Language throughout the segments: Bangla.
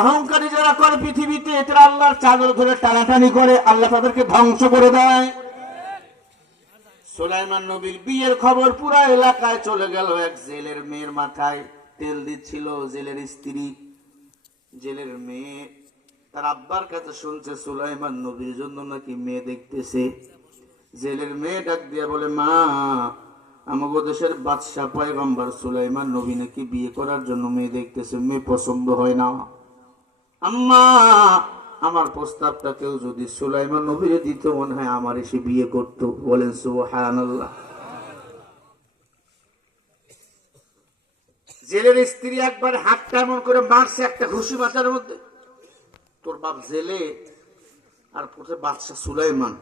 অহংকারী যারা করে পৃথিবীতে, তারা আল্লাহর চাদর ধরে টানাটানি করে, আল্লাহ তাদেরকে ধ্বংস করে দেয়। সুলাইমান নবীর বিয়ের খবর পুরা এলাকায় চলে গেল। এক জেলের মেয়ের মাথায় তেল দিচ্ছিল জেলের স্ত্রী। জেলের মেয়ে তার আব্বার কাছে শুনছে সুলাইমান নবীর জন্য নাকি মেয়ে দেখতেছে। জেলের মেয়ে ডাক দিয়া বলে, মা, আমাদের দেশের বাদশাহ পয়গম্বর সুলাইমান নবী নাকি বিয়ে করার জন্য মেয়ে দেখতেছে, মেয়ে পছন্দ হয় না। আম্মা, আমার প্রস্তাবটা কেউ যদি সুলাইমান নবীরে দিত, মনে হয় আমার এসে বিয়ে করত। বলেন সুবহানাল্লাহ। জেলের স্ত্রী একবার হাতটা এমন করে মারছে একটা ঘুষি মাথার মধ্যে। তোর বাপ জেলে আর বাদশাহ সুলাইমান,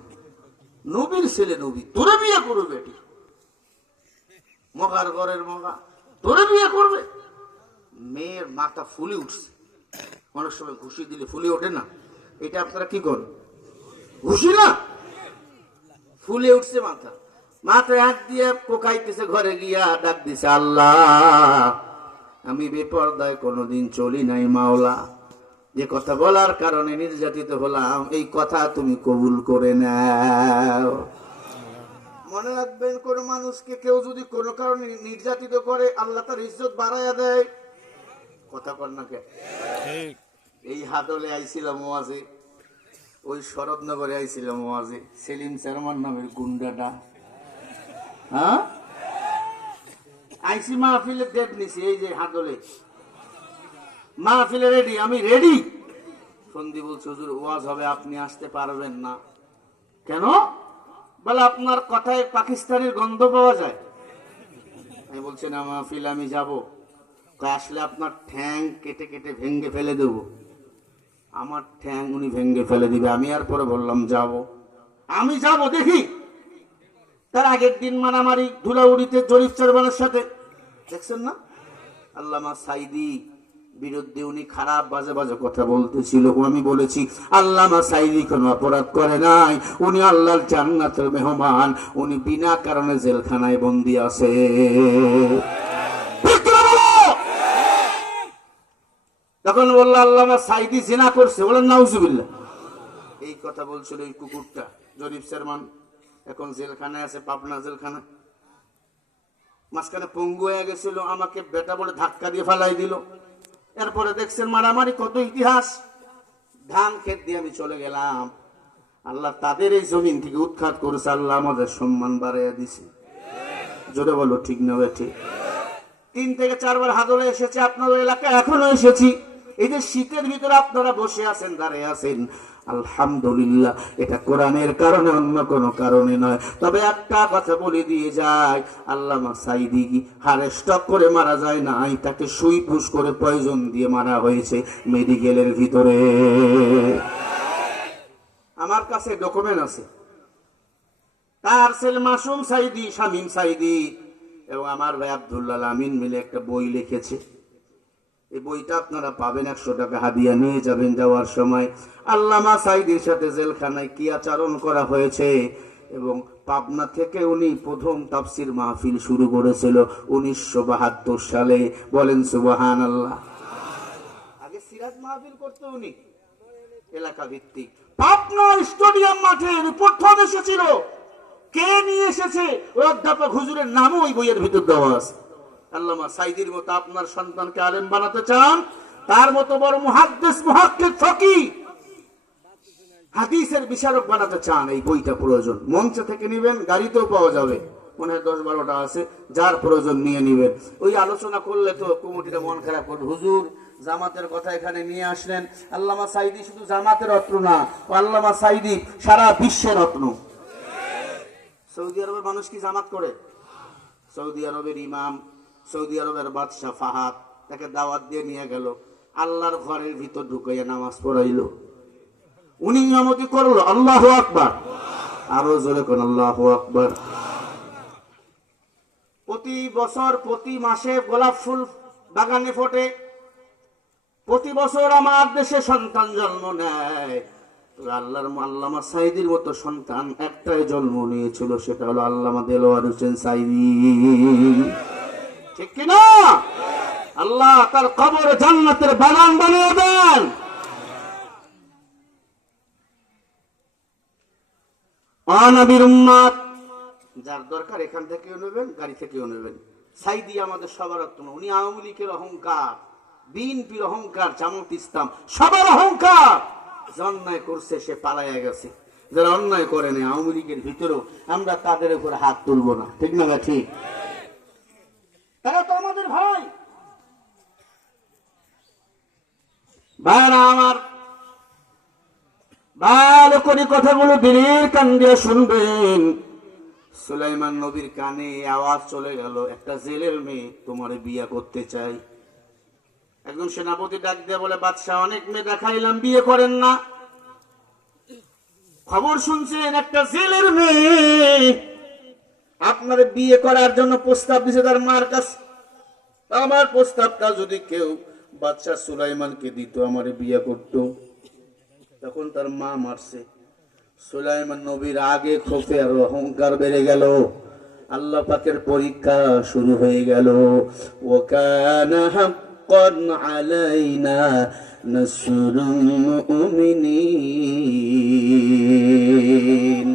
নবীর ছেলে নবী, তোরে বিয়ে করবে বেটি, মগার ঘরের মগা, তোরে বিয়ে করবে। মেয়ের মাথা ফুলে উঠছে। অনেক সময় ঘুষি দিলে ফুলে ওঠে না, এটা আপনারা কি করেন? ঘুষি না, ফুলে উঠছে মাথা। মাথায় হাত দিয়ে কোকাইতেছে। ঘরে গিয়া ডাক দিছে, আল্লাহ, আমি বেপরদায় কোনোদিন চলি নাই মাওলা, যে কথা বলার কারণে নির্যাতিত হলাম, এই কথা তুমি কবুল করে নাও। মনে রাখবেন, কোন মানুষকে কেউ যদি কোনো কারণে নির্যাতিত করে, আল্লাহ তার ইজ্জত বাড়াইয়া দেয়। কথা কর না কে? এই হাদলে আইছিলাম ওয়াজে, ওই শরৎনগরে আইছিলাম ওয়াজে, সেলিম চেয়ারম্যান নামের গুন্ডাটা, হ্যাঁ, আইসি মাহফিলের ডেট নিছি। এই যে হাদলে মাহফিলে রেডি, আমি রেডি। সন্ধি বলছে, হুজুর ওয়াজ হবে, আপনি আসতে পারবেন না। কেন? বলে আপনার কথায় পাকিস্তানের গন্ধ পাওয়া যায়। আমি বলছি না মাহফিল আমি যাব, আসলে আপনার ঠ্যাং কেটে কেটে ভেঙ্গে ফেলে দেব। আমার ঠ্যাং উনি ভেঙ্গে ফেলে দিবে। আমি আর পরে বললাম যাব, আমি যাব, দেখি। তার আগের দিন মারামারি ধুলাউড়িতে জরিফ চেয়ারম্যানের সাথে, দেখছেন না? আল্লামা সাইদি বিরুদ্ধে উনি খারাপ বাজে বাজে কথা বলতেছিল। আমি বলেছি, আল্লামা সাইদি কোনো অপরাধ করে নাই, উনি আল্লাহর জান্নাতের মেহমান, উনি বিনা কারণে জেলখানায় বন্দী আছে। তখন বললো, আল্লামা সাইদি জিনা করছে। বলেন নাউজুবিল্লাহ। এই কথা বলছিল এই কুকুরটা, জরিফ চেয়ারম্যান, এখন জেলখানায় আছে, পাবনা জেলখানা। মাঝখানে পঙ্গু হয়ে গেছিল, আমাকে বেটা বলে ধাক্কা দিয়ে ফেলাই দিল। এরপরে দেখছেন মারামারি, কত ইতিহাস। ধান ক্ষেত দিয়ে আমি চলে গেলাম। আল্লাহ তাদের এই জমিন থেকে উৎখাত করেছে, আল্লাহ আমাদের সম্মান বাড়াইয়া দিছে। জোরে বলো ঠিক না ঠিক? 3 থেকে 4 বার হাদলে এসেছে আপনাদের এলাকায়, এখনো এসেছি। এই যে শীতের ভিতরে আপনারা বসে আছেন, দাঁড়িয়ে আছেন, আলহামদুলিল্লাহ, এটা কোরআনের কারণে, অন্য কোনো কারণে নয়। তবে একটা কথা বলে দিয়ে যায়, আল্লামা সাইদি হাড়ে স্টক করে মারা যায় নাই, তাকে সুই ফুস করে পয়জন দিয়ে মারা হয়েছে মেডিকেলের ভিতরে। আমার কাছে ডকুমেন্ট আছে। তার ছেলে মাসুম সাইদি, শামীম সাইদি এবং আমার ভাই আব্দুল্লাহ আমিন মিলে একটা বই লিখেছে। এই বইটা আপনারা পাবেন, 100 টাকা হাদিয়া নিয়ে যাবেন যাওয়ার সময়। আল্লামা সাইদির সাথে জেলখানায় কি আচরণ করা হয়েছে, এবং পাবনা থেকে উনি প্রথম তাফসির মাহফিল শুরু করেছিল 1972 সালে। বলেন সুবহানাল্লাহ। আগে সিরাজ মাহফিল করতে উনি এলাকা ভিত্তিক। পাবনা স্টেডিয়াম মাঠে প্রথম এসেছিল। কে নিয়ে এসেছে? ওই অধ্যাপক হুজুরের নামও ওই বইয়ের ভিতর দেওয়া আছে। আল্লামা সাইদির মতো আপনার সন্তানকে আলেম বানাতে চান, তার মতো বড় মুহাদ্দিস, মুহাক্কিক, ফকিহ, হাদিসের বিচারক বানাতে চান, এই বইটা প্রয়োজন। মঞ্চ থেকে নেবেন, গাড়িতেও পাওয়া যাবে, মনে হয় 10-12টা আছে, যার প্রয়োজন নিয়ে নেবেন। ওই আলোচনা করলে তো কমিটিটা মন খারাপ করবে, হুজুর জামাতের কথা এখানে নিয়ে আসলেন। আল্লামা সাইদি শুধু জামাতের রত্ন না, আল্লামা সাইদি সারা বিশ্বের রত্ন। সৌদি আরবের মানুষ কি জামাত করে? সৌদি আরবের ইমাম, সৌদি আরবের বাদশাহ ফাহাদ তাকে দাওয়াত দিয়ে নিয়ে গেল, আল্লাহর ঘরের ভিতর ঢুকাইয়া নামাজ পড়াইলো, উনি ইমামতি করলো। আল্লাহু আকবার, আরো জোরে কোন আল্লাহু আকবার। প্রতি বছর প্রতি মাসে গোলাপ ফুল বাগানে ফোটে, প্রতি বছর আমার দেশে সন্তান জন্ম নেয়। আল্লাহর আল্লামা সাইদির মতো সন্তান একটাই জন্ম নিয়েছিল, সেটা হলো আল্লামা দেলোয়ার হোসেন সাইদি। ঠিক কিনা? আল্লাহ তার কবর জান্নাতের বাগান বানিয়ে দেন। অনবীর উম্মত, যার দরকার এখান থেকেও নেবেন, গাড়ি থেকেও নেবেন। সাইদি আমাদের সবার আত্মনা, উনি আওয়ামী লীগের অহংকার, বিএনপির অহংকার, জামাত ইসলাম সবার অহংকার। যে অন্যায় করছে সে পালাইয়া গেছে, যারা অন্যায় করে না আওয়ামী লীগের ভিতরেও আমরা তাদের উপর হাত তুলবো না, ঠিক না? ঠিক, তারা তো আমাদের ভাই। ভাইরা আমার, ভালো করে কথাগুলো দিনের কান দিয়ে শুনবেন। সুলাইমান নবীর কানে আওয়াজ চলে গেল, একটা জেলের মেয়ে তোমার বিয়ে করতে চাই। একজন সেনাপতি ডাক দিয়ে বলে, বাদশাহ অনেক মেয়ে দেখাইলাম, বিয়ে করেন না। খবর শুনছেন একটা জেলের মেয়ে আপনার বিয়ে করার জন্য প্রস্তাব দিছে তার মার কাছে। আমার প্রস্তাবটা যদি কেউ বাদশাহ সুলাইমানকে দিত, আমার বিয়ে করতো। তখন তার মা মারছে। সুলাইমান নবীর আগে ক্ষোভে আর অহংকার বেড়ে গেল। আল্লাহ পাকের পরীক্ষা শুরু হয়ে গেল। ওয়াকানা হাক্কান আলাইনা নাসরুল মুমিনিন।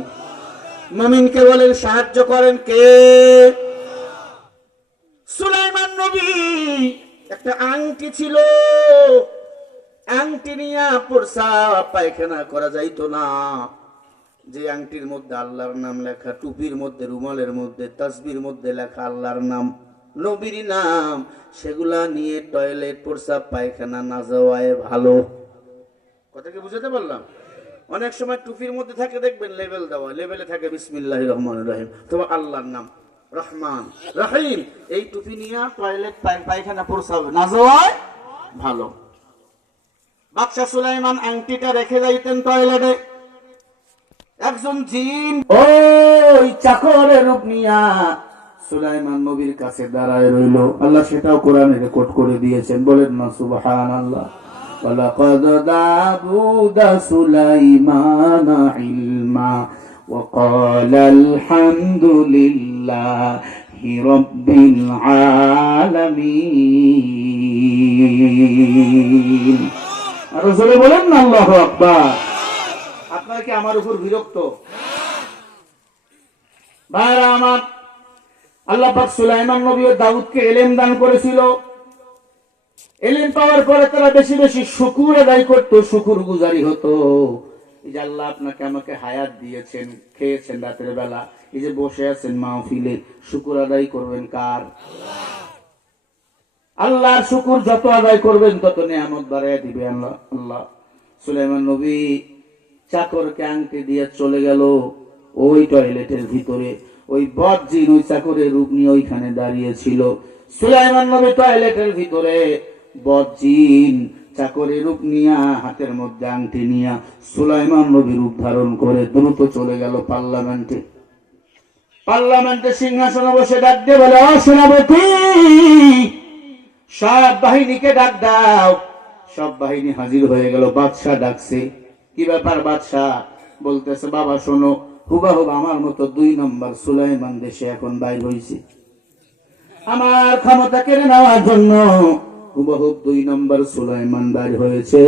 মুমিনকে বলেন সাহায্য করেন কে? সুলাইমান নবী একটা আংটি ছিল, আংটি নিয়ে প্রস্রাব পায়খানা করা যাইতো না। যে আংটির মধ্যে আল্লাহর নাম লেখা, টুপির মধ্যে, রুমালের মধ্যে, তাসবির মধ্যে লেখা আল্লাহর নাম, নবীর নাম, সেগুলা নিয়ে টয়লেট, প্রস্রাব পায়খানা না যাওয়ায় ভালো। কথা কি বুঝাতে পারলাম? অনেক সময় টুপির মধ্যে থাকে দেখবেন লেবেল দেওয়া, লেবেলে থাকে বিসমিল্লাহির রহমানির রহিম, তোমার আল্লাহর নাম রহমান রহিম। এই টুপি নিয়ে টয়লেট, পায়খানা, প্রস্রাব না যাওয়ায় ভালো। বাদশা সুলাইমান আংটিটা রেখে যাইতেন টয়লেটে। একজন জিন ওই চাকরের রূপ নিয়া সুলাইমান নবীর কাছে দাঁড়ায় রইল। আল্লাহ সেটাও কোরআনে রেকর্ড করে দিয়েছেন, বলেন না সুবহানাল্লাহ। ওয়ালাকাদ দাবুদা সুলাইমানা ইলমা ওয়া ক্বালা আলহামদুলিল্লাহি রাব্বিল আলামিন। আর জোরে বলেন না আল্লাহু আকবার। আপনারা কি আমার উপর বিরক্ত? ভাইরা আমার, আল্লাহ পাক সুলাইমান নবী ও দাউদকে ইলম দান করেছিল। ইলম পাওয়ার পরে তারা বেশি বেশি শুকর আদায় করত, শুকর গুজারি হতো। এই যে আল্লাহ আপনাকে আমাকে হায়াত দিয়েছেন, খেয়েছেন রাতের বেলা, এই যে বসে আছেন মাহফিলে, শুকর আদায় করবেন কার? আল্লাহর শুকর যত আদায় করবেন তত নিয়ামত বাড়াইয়া দিবে আল্লাহ। আল্লাহ সুলাইমান নবী চাকরকে আংটি দিয়ে চলে গেল ওই টয়লেটের ভিতরে। ওই বদজিন ওই চাকরের রূপ নিয়ে ওইখানে দাঁড়িয়ে ছিল। সুলাইমান নবী টয়লেটের ভিতরে, বদজিন চাকরের রূপ নিয়া, হাতের মধ্যে আংটি নিয়া সুলাইমান নবী রূপ ধারণ করে দ্রুত চলে গেল পার্লামেন্টে। পার্লামেন্টে সিংহাসনে বসে ডাক দিয়ে বলে, ও সেনাপতি, সব বাহিনীকে ডাক দাও। সব বাহিনী হাজির হয়ে গেল। বাদশাহ ডাকছে। কি ব্যাপার বাদশাহ? বলতেছে, বাবা শোনো, হুবাহুব আমার মতো 2 নম্বর সুলাইমান দেশে এখন বাইর হয়েছে আমার ক্ষমতা কেড়ে নেওয়ার জন্য। হুবাহুব 2 নম্বর সুলাইমান বাইর হয়েছে।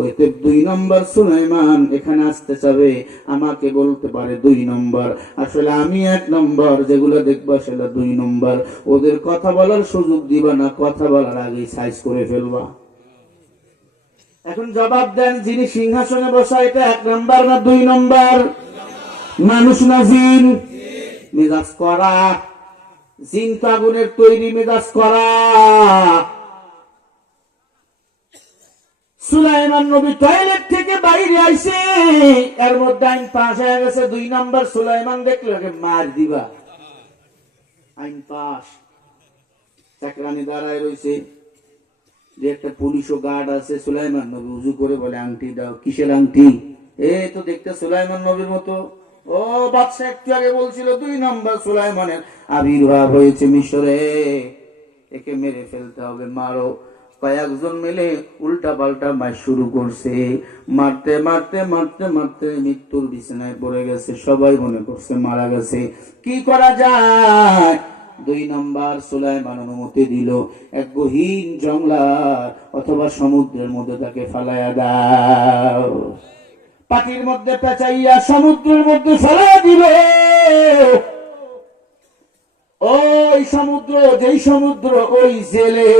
ওইতে 2 নম্বর সুলাইমান এখানে আসতে চাবে, আমাকে বলতে পারে 2 নম্বর। আসলে আমি 1 নম্বর, যেগুলো দেখবা সেটা 2 নম্বর। ওদের কথা বলার সুযোগ দিবা না, কথা বলার আগেই সাইজ করে ফেলবা। এখন জবাব দেন, যিনি সিংহাসনে বসা এটা 1 নম্বর না 2 নম্বর? মানুষ না জিন? মেজাজ করা। জিন তো আগুনের তৈরি, মেজাজ করা। সুলাইমান নবী টয়লেট থেকে বাইরে আইছে, এর মধ্যে আইন পাশ হয়ে গেছে। 2 নম্বর সুলাইমান দেখলো, মার দিবা। আইন পাশ। চাকরানি দাঁড়ায় রয়েছে। যে একটা পুলিশ ও গার্ড আছে। সুলাইমান নবী উজু করে বলে, আংটি দাও। কিসের আংটি? এই তো দেখতে সুলাইমান নবীর মতো। ও বাদশা একটু আগে বলছিল 2 নম্বর সুলাইমানের আবির্ভাব হয়েছে মিশরে, একে মেরে ফেলতে হবে, মারো। কয়েকজন মিলে উল্টা পাল্টা মার শুরু করছে। মারতে মারতে মারতে মারতে মৃত্যুর বিছানায় পড়ে গেছে। সবাই মনে করছে মারা গেছে। কি করা যায়? 2 নম্বর সুলাইমান অনুমতি দিল, এক গহীন জংলা অথবা সমুদ্রের মধ্যে তাকে ফালাইয়া দাও। পাটির মধ্যে পেঁচাইয়া সমুদ্রের মধ্যে ফেলা দিল। ওই সমুদ্র, যেই সমুদ্র ওই জেলে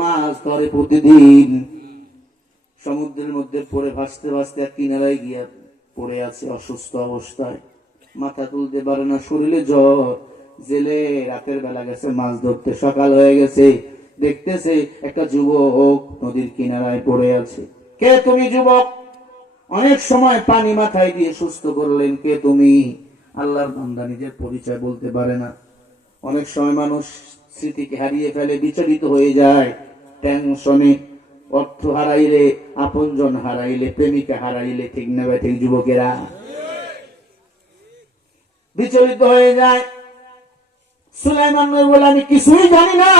মাছ ধরে প্রতিদিন, সমুদ্রের মধ্যে পড়ে ভাসতে ভাসতে কিনারায় গিয়া পড়ে আছে অসুস্থ অবস্থায়, মাথা তুলতে পারে না, শরীরে জ্বর। জেলে রাতের বেলা গেছে মাছ ধরতে, সকাল হয়ে গেছে, দেখতেছে একটা যুবক নদীর কিনারায় পড়ে আছে। কে তুমি যুবক? অনেক সময় পানি মাথায় দিয়ে সুস্থ করলেন, কে তুমি? আল্লাহর বান্দা নিজের পরিচয় বলতে পারে না। অনেক সময় মানুষ স্মৃতিকে হারিয়ে ফেলে, বিচলিত হয়ে যায় টেনশনে। অর্থ হারাইলে, আপনজন হারাইলে, প্রেমিকা হারাইলে, ঠিক না ভাই ঠিক? যুবকেরা বিচলিত হয়ে যায়। সুলাইমান নবী বলে, আমি কিছুই জানি না,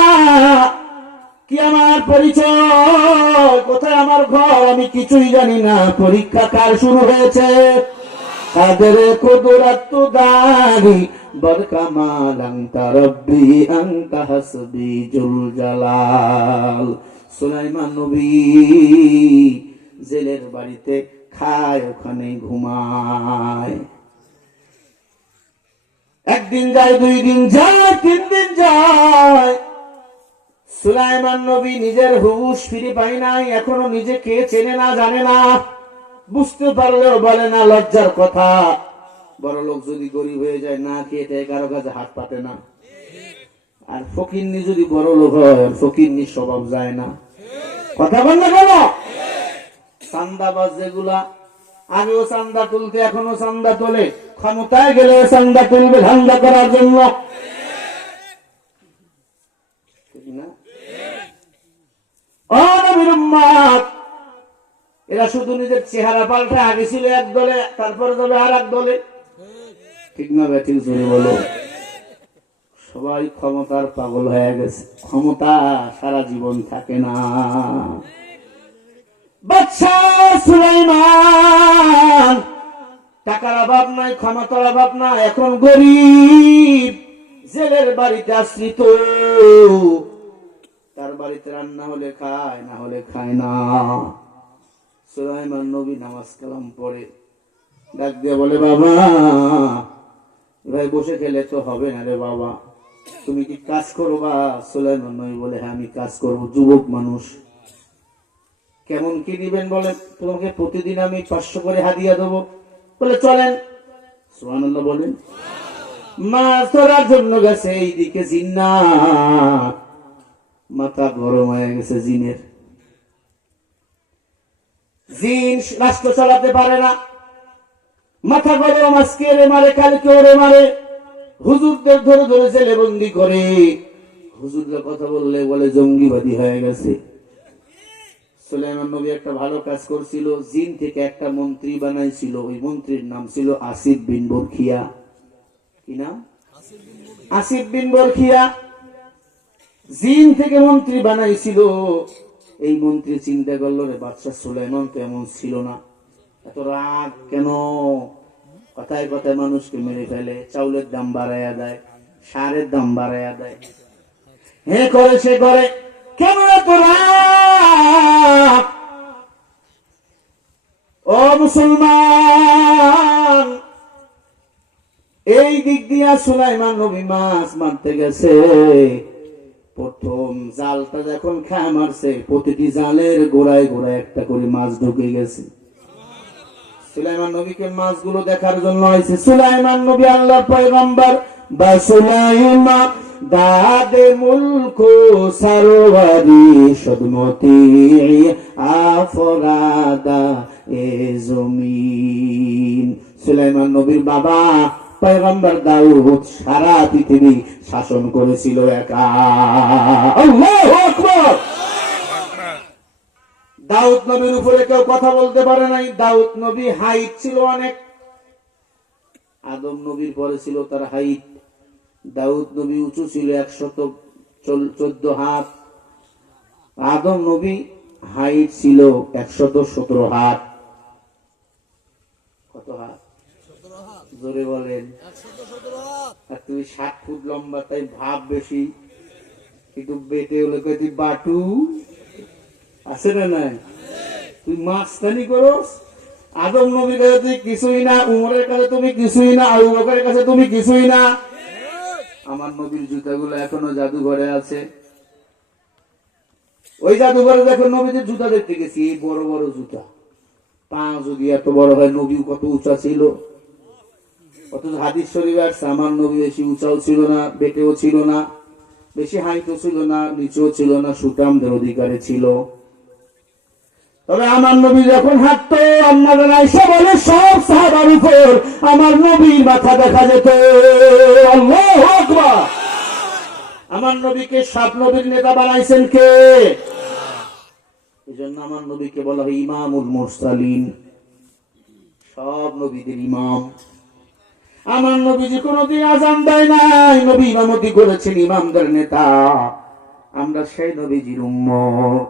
কি আমার পরিচয়, কোথায় আমার ঘর, আমি কিছুই জানি না। পরীক্ষা কার শুরু হয়েছে? কাদের কুদরত দারি বরকামাল আনতা রব্বি আনতা হাসবি জুল জালাল। সুলাইমান নবী জেলের বাড়িতে খায়, ওখানে ঘুমায়। একদিন যায়, 2 দিন যায়, 3 দিন যায়, সুলাইমান নবী নিজের হুঁশ ফিরে পায় নাই। এখনো নিজেকে চেনে না, জানে না, বুঝতে পারলেও বলে না, লজ্জার কথা। বড় লোক যদি গরিব হয়ে যায়, না খেয়ে কারো কাছে হাত পাতে না। আর ফকিন্নি যদি বড় লোক হয়, ফকিন্নি স্বভাব যায় না। কথা বল না কেন? চান্দাবাজ যেগুলা আগেও চান্দা তুলতে, এখনো চান্দা তোলে, ক্ষমতায় গেলে চান্দা তুলবে ধান্দা করার জন্য। এরা শুধু নিজের চেহারা পাল্টে, আগে ছিল এক দলে, তারপরে যাবে আর এক দলে। ঠিক না ভাই ঠিক? জোরে বলো। সবাই ক্ষমতার পাগল হয়ে গেছে। ক্ষমতা সারা জীবন থাকে না। বাদশা সুলাইমান টাকার অভাব নাই, ক্ষমতার অভাব না, এখন গরিব, জেলের বাড়িতে আশ্রিত। তার বাড়িতে রান্না হলে খায়, না হলে খায় না। সুলাইমান নবী নামাজ কালাম পড়ে ডাক দিয়ে বলে, বাবা ভাই বসে খেলে তো হবে না রে বাবা, তুমি কি কাজ করবা? সুলাইমান নবী বলে, হ্যাঁ আমি কাজ করবো। যুবক মানুষ, কেমন কি দিবেন বলে? তোমাকে প্রতিদিন আমি 500 করে হাদিয়া দেবো। বলে চলেন। সুবহানাল্লাহ বলেন। মাছ ধরার জন্য গেছে, এইদিকে জিন্নাত, মাথা গরম হয়ে গেছে জিনের। জিন রাষ্ট্র চালাতে পারে না, মাথা গরম, আজকে ওরে মারে, কালকে ওরে মারে। হুজুরদের ধরে ধরে জেলে বন্দি করে। হুজুররা কথা বললে বলে জঙ্গিবাদী হয়ে গেছে। সুলাইমান নবী একটা ভালো কাজ করছিল, জিন থেকে একটা মন্ত্রী বানাইছিল। ওই মন্ত্রীর নাম ছিল আসিফ বিন বরখিয়া। কি নাম? আসিফ বিন বরখিয়া। জিন থেকে মন্ত্রী বানাইছিল। এই মন্ত্রী চিন্তা করলো, রে বাদশা সুলাইমান তো এমন ছিল না, এত রাগ কেন? কথায় কথায় মানুষকে মেরে ফেলে, চাউলের দাম বাড়াইয়া দেয়, সারের দাম বাড়াইয়া দেয়, হে করে সে করে, কেন এত রাগ? ও মুসলমান, এই দিক দিয়া সুলাইমান নবী মাছ মারতে গেছে। প্রথম জালটা যখন খায় মারছে, প্রতিটি জালের গোড়ায় গোড়ায় একটা করে মাছ ঢুকে গেছে। সুলাইমান নবীকে মাছগুলো দেখার জন্য হয়েছে। সুলাইমান নবী আল্লাহর পয়গম্বর। বা সুলাইমান দাদে মুলকো সারোয়ারি সদমতি আফরাদা এ জমিন। সুলাইমান নবীর বাবা পয়গম্বর দাউদ সারা পৃথিবী শাসন করেছিল একা। আল্লাহু আকবার। দাউদ নবীর উপরে কেউ কথা বলতে পারে নাই। দাউদ নবী হাইট ছিল অনেক, আদম নবীর পরে ছিল তার হাইট। দাউদ নবী উঁচু ছিল 114 হাত, আদম নবী হাইট ছিল 117 হাত। কত হাত? জোরে বলেন। আর তুমি 60 ফুট লম্বা, তাই ভাব বেশি, কিন্তু বেটে হলে তুই বাটু আছে না নাই? তুই মাস্তানি করস, আদম নবীর কাছে তুই কিছুই না, উমরের কাছে তুমি কিছুই না, আবু বকরের কাছে তুমি কিছুই না। আমার নবীর জুতাগুলো এখনো জাদুঘরে আছে। ওই জাদুঘরে দেখো নবীদের জুতা দেখতে গেছি, এই বড় বড় জুতা, পা যদি এত বড় হয়, নবী কত উঁচা ছিল। অথচ হাদিস শরীফে আসছে আমার নবী বেশি উঁচাও ছিল না, বেটেও ছিল না, বেশি হাইটও ছিল না, নিচেও ছিল না, সুঠামদের অধিকারে ছিল। তবে আমার নবী যখন হাঁটতো, আম্মা আয়েশা বলে সব সাহাবার উপর আমার নবীর মাথা দেখা যেত। আল্লাহু আকবার। আমার নবীকে সব নবীর নেতা বানাইছেন কে? এই জন্য আমার নবীকে বলা হয় ইমামুল মুরসালিন, সব নবীদের ইমাম। আমার নবীজি কোনদিন আজান দেয় নাই, নবী ইমামতি করেছেন, ইমামদের নেতা। আমরা সেই নবীজির উম্মত,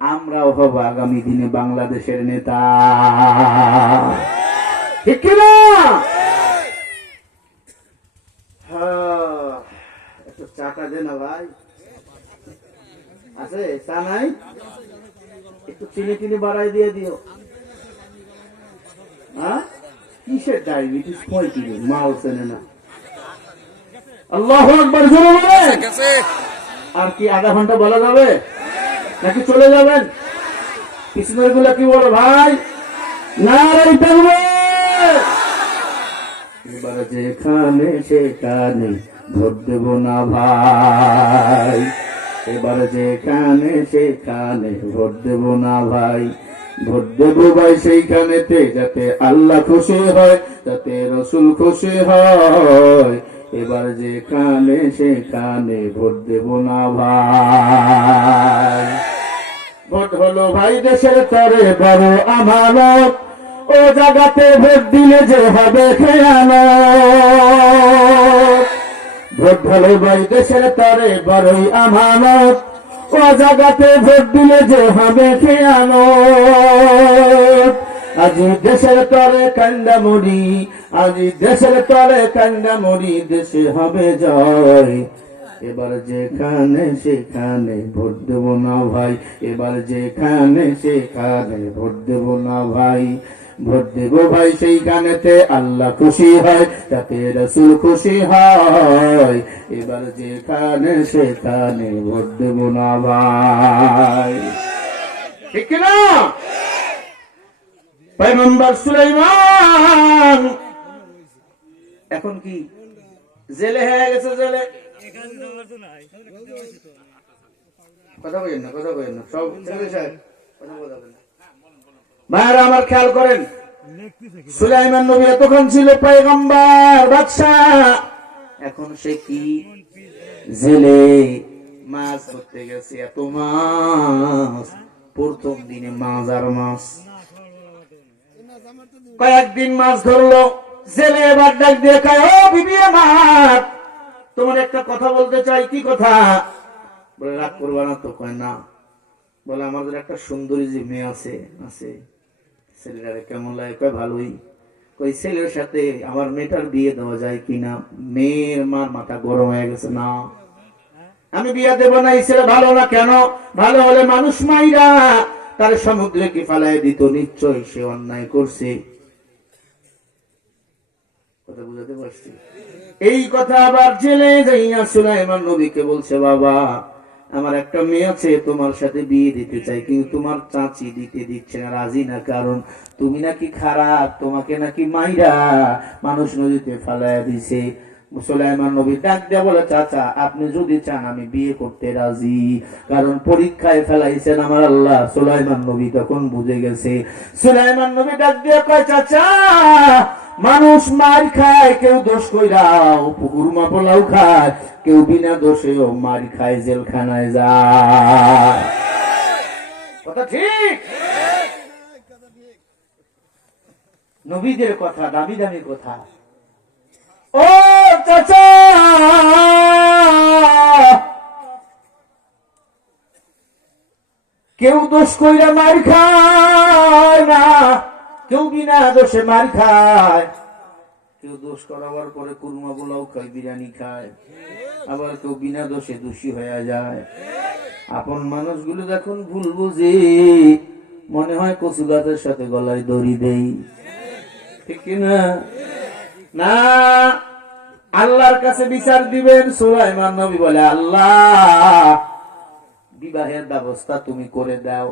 আমরাও হব আগামী দিনে বাংলাদেশের নেতা, ঠিক কিনা? একটু চাটা দে না ভাই, আছে চা নাই? একটু চিনি টিনি বাড়াই দিয়ে দিও। হ্যাঁ, কিসের ডায়াবেটিস, পঁয়ত্রিশ মাল চেনে না। আল্লাহু আকবার জোরে বলেন। আর কি আধা ঘন্টা বলা যাবে নাকি চলে যাবেন? পিছনের গুলা কি বলো ভাই? নারাই তাকবীর। এবার যেখানে সেখানে ভোট দেব না ভাই, এবার যেখানে সেখানে ভোট দেব না ভাই, ভোট দেব ভাই সেইখানেতে যাতে আল্লাহ খুশি হয়, যাতে রসুল খুশি হয়। এবার যেখানে সেখানে ভোট দেব না ভাই। ভোট হলো ভাই দেশের তরে বড় আমানত, ও জায়গাতে ভোট দিলে যে হবে খেয়ানত। ভোট হলো ভাই দেশের তরে বড়ই আমানত, ও জায়গাতে ভোট দিলে যে হবে খেয়ানত। আজি দেশের তরে কান্দা মরি, আজি দেশের তরে কান্দা মরি, দেশে হবে জয়। এবার যেখানে সেখানে ভোট দেব না ভাই, এবার যেখানে সেখানে ভোট দেব না ভাই, ভোট দেব ভাই সেইখানেতে আল্লাহ খুশি হয়, যাতে রাসূল খুশি হয়। এবার যেখানে সেখানে ভোট দেব না ভাই, ঠিক কিনা? পয়গম্বর সুলাইমান এখন কি জেলে হয়ে গেছে, জেলে। কথা বলেন না, কথা বলেন না, সব ছেলে সাহেব কথা বলবেন না। ভাইরা আমার খেয়াল করেন, সুলাইমান নবী এতক্ষণ ছিল পয়গম্বর বাদশাহ, এখন সে কি জেলে, মাছ ধরতে গেছে। এত মাছ, প্রথম দিনে মাছ আর মাছ, কয়েকদিন মাছ ধরলো, জেলে এবার ডাক দিয়ে কয়, ও বিবি আমার, তোমার একটা কথা বলতে চাই। কি কথা? বলে রাগ করবা না তো? কয় না। বলে আমাদের একটা সুন্দরী যে মেয়ে আছে, আছে, ছেলেটারে কেমন লাগে? কয় ভালোই। কই ছেলের সাথে আমার মেয়েটার বিয়ে দেওয়া যায় কিনা? মেয়ের মার মাথা গরম হয়ে গেছে, না আমি বিয়ে দেব না, এই ছেলে ভালো না। কেন? ভালো হলে মানুষ মাইরা তার সমুদ্রে কি ফালাই দিত, নিশ্চয় সে অন্যায় করছে। কথা বুঝাতে পারছি? এই কথা আবার জেলে যাইয়া সুলাইমান নবীকে বলছে, বাবা আমার একটা মেয়ে আছে, তোমার সাথে বিয়ে দিতে চাই, কিন্তু তোমার চাচি দিতে দিচ্ছে না, রাজি না, কারণ তুমি নাকি খারাপ, তোমাকে নাকি মাইরা মানুষ নদীতে ফালাইয়া দিছে। সুলাইমান নবী ডাক দিয়া বলে, চাচা আপনি যদি চান আমি বিয়ে করতে রাজি, কারণ পরীক্ষায় ফেলাইছেন আমার আল্লাহ। সুলাইমান নবী তখন বুঝে গেছে। সুলাইমান নবী ডাক দিয়া কয়, চাচা মানুষ মার খায়, কেউ দোষ কইরাও পুকুরমা পোলাও খায়, কেউ বিনা দোষেও মার খায়, জেলখানায় যায়। কথা ঠিক? নবীদের কথা, দামি দামি কথা। ও চাচা, কেউ দোষ কইরা মার খায় না, কেউ বিনা দোষে মার খায়, কেউ দোষ করাবার পরে কুরমা পোলাও খায়, বিরিয়ানি খায়, আবার কেউ বিনা দোষে দোষী হয়ে যায়। আপন মানুষগুলো যখন ভুল বুঝে, মনে হয় কচু গাছের সাথে গলায় দড়ি দেই, ঠিক কিনা? না, আল্লাহর কাছে বিচার দিবেন। সুলাইমান নবী বলে, আল্লাহ বিবাহের ব্যবস্থা তুমি করে দাও।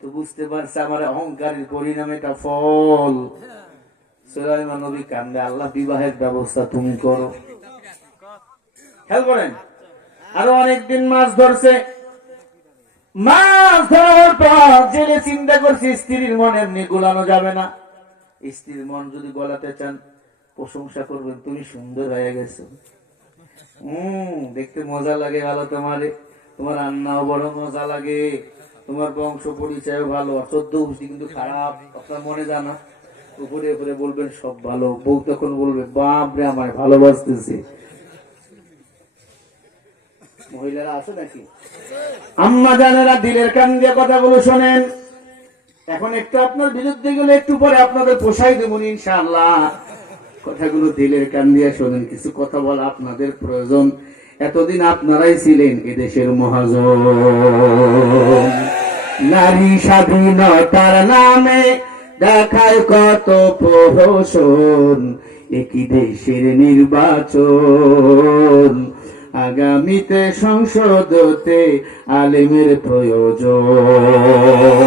তো বুঝতে পারছে আমার অহংকারের পরিণাম এটা ফল। সুলাইমান নবী কান্দে, আল্লাহ বিবাহের ব্যবস্থা তুমি করো। খেয়াল করেন, আরো অনেকদিন মাছ ধরছে। মাছ ধরার পর জেলে চিন্তা করছে স্ত্রীর মন এমনি গোলানো যাবে না। স্ত্রীর মন যদি গলাতে চান, প্রশংসা করবেন, তুমি সুন্দর হয়ে গেছো, দেখতে মজা লাগে ভালো, তোমার রান্নাও বড় মজা লাগে, তোমার বংশ পরিচয় ভালো, 14 উষ্টি কিন্তু খারাপ, আপনার মনে জানা। উপরে উপরে বলবেন সব ভালো, বউ তখন বলবে বাপ রে আমায় ভালোবাসতেছে। মহিলারা আছে নাকি? আম্মা জানেরা দিলের কান দিয়ে কথাগুলো শোনেন। এখন একটু আপনার বিরুদ্ধে গেলে একটু পরে আপনাদের পোষাই দেবো ইনশাআল্লাহ। কথাগুলো দিলের কান দিয়ে শোনেন, কিছু কথা বলা আপনাদের প্রয়োজন। এতদিন আপনারাই ছিলেন এদেশের মহাজন। নারী স্বাধীনতার নামে দেখায় কত প্রহসন, একই দেশের নির্বাচন, আগামীতে সংসদতে আলেমের প্রয়োজন,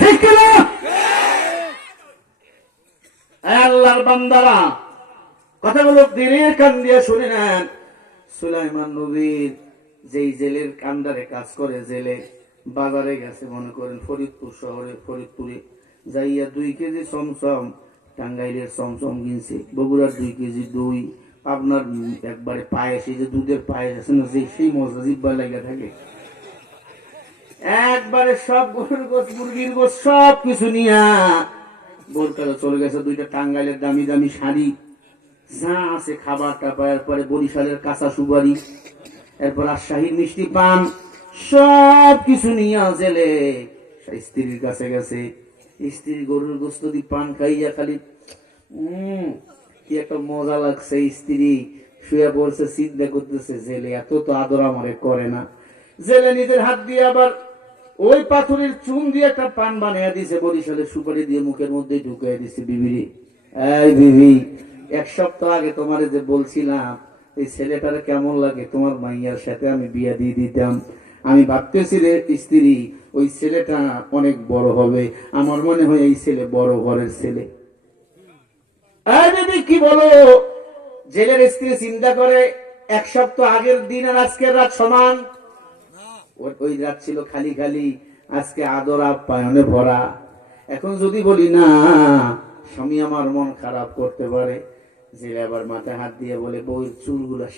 ঠিক না? আল্লাহর বান্দারা, কথাগুলো দিলের কান দিয়ে শুনে নেন। সুলাইমান নবীর যেই জেলের কান্ডারে কাজ করে, জেলে বাজারে গেছে, মনে করেন ফরিদপুর শহরে, ফরিদপুরে যাইয়া 2 কেজি চমচম, টাঙ্গাইলের চমচম কিনছে, বগুড়ার 2 কেজি দই, আপনার একবারে পায়েস, এই যে দুধের পায়েস আছে না, সেই মজা জিব্বা লাগা থাকে, একবারে সব গরুর গোস, মুরগির গোস, সব কিছু নিয়া বোরকালে চলে গেছে। 2টা টাঙ্গাইলের দামি দামি শাড়ি, যা আছে খাবার টাবার, এরপরে বরিশালের কাঁচা সুপারি, এরপর রাজশাহীর মিষ্টি পান, সব কিছু নিয়ে জেলে স্ত্রীর কাছে গেছে। স্ত্রী গরুর গোস্ত দিয়ে পান খাইয়া খালি কি একটা মজা লাগছে। স্ত্রী শুয়ে পড়ছে, চিন্তা করতেছে জেলে এত তো আদর আমারে করে না। জেলে নিজের হাত দিয়ে আবার ওই পাথরের চুন দিয়ে একটা পান বানিয়ে দিছে, বরিশালের সুপারি দিয়ে মুখের মধ্যে ঢুকিয়ে দিছে। বিবিরে, এই বিবি, 1 সপ্তাহ আগে তোমারে যে বলছিলাম এই ছেলেটারে কেমন লাগে, তোমার মাইয়ার সাথে আমি বিয়া দিয়ে দিতাম। আমি ভাবতেছি রে স্ত্রী, ওই ছেলেটা অনেক বড় হবে, আমার মনে হয় এই ছেলে বড় ঘরের ছেলে। এই বিবি কি বলো? জেলের স্ত্রী চিন্তা করে 1 সপ্তাহ আগের দিন আর আজকের রাত সমান। ওই রাত ছিল খালি খালি, আজকে আদর আপ্যায়নে ভরা। এখন যদি বলি না, স্বামী আমার মন খারাপ করতে পারে। জেলে আবার মাথায় হাত দিয়ে বলে, বউয়ের চুলগুলা